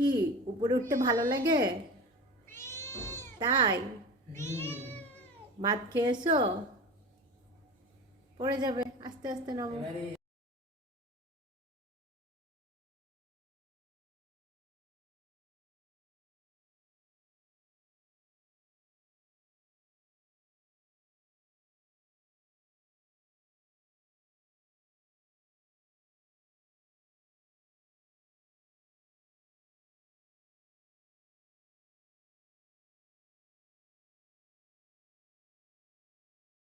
কি উপরে উঠতে ভালো লাগে? তাই? ভাত খেয়েছো? পড়ে যাবে, আস্তে আস্তে নামো।